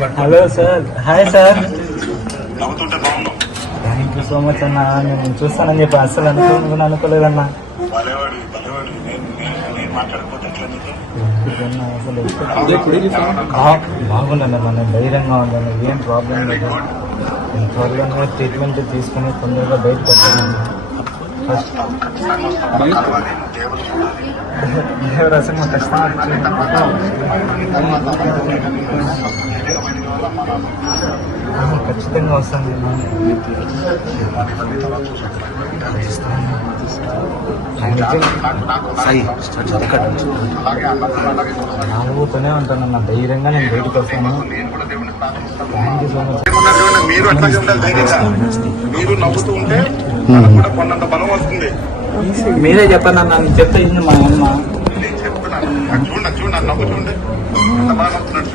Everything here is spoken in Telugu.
Hello sir, hi sir. Thank you so much అన్న. నేను చూస్తానని చెప్పి అస్సలు అనుకోలేదన్నా. బాగుందన్న, మన ధైర్యంగా ఉందన్న, ఏం ప్రాబ్లం లేదు. త్వరగా ట్రీట్మెంట్ తీసుకుని తొందరగా బయటకు వస్తాను. రసంగా ఖచ్చితంగా వస్తాను. నాలుగుతూనే ఉంటాను అన్న, ధైర్యంగా నేను బయటకు వస్తాను. Thank you so much. మీరు అట్లా ఉండాలి ధైర్యంగా. మీరు నవ్వుతూ ఉంటే కొన్నంత బలం వస్తుంది. మీరే చెప్పండి అన్న, చెప్తే మా అమ్మ. నేను చెప్తున్నాను, చూడండి నవ్వు చూడండి ఎంత బాగా నవ్వుతున్నాడు.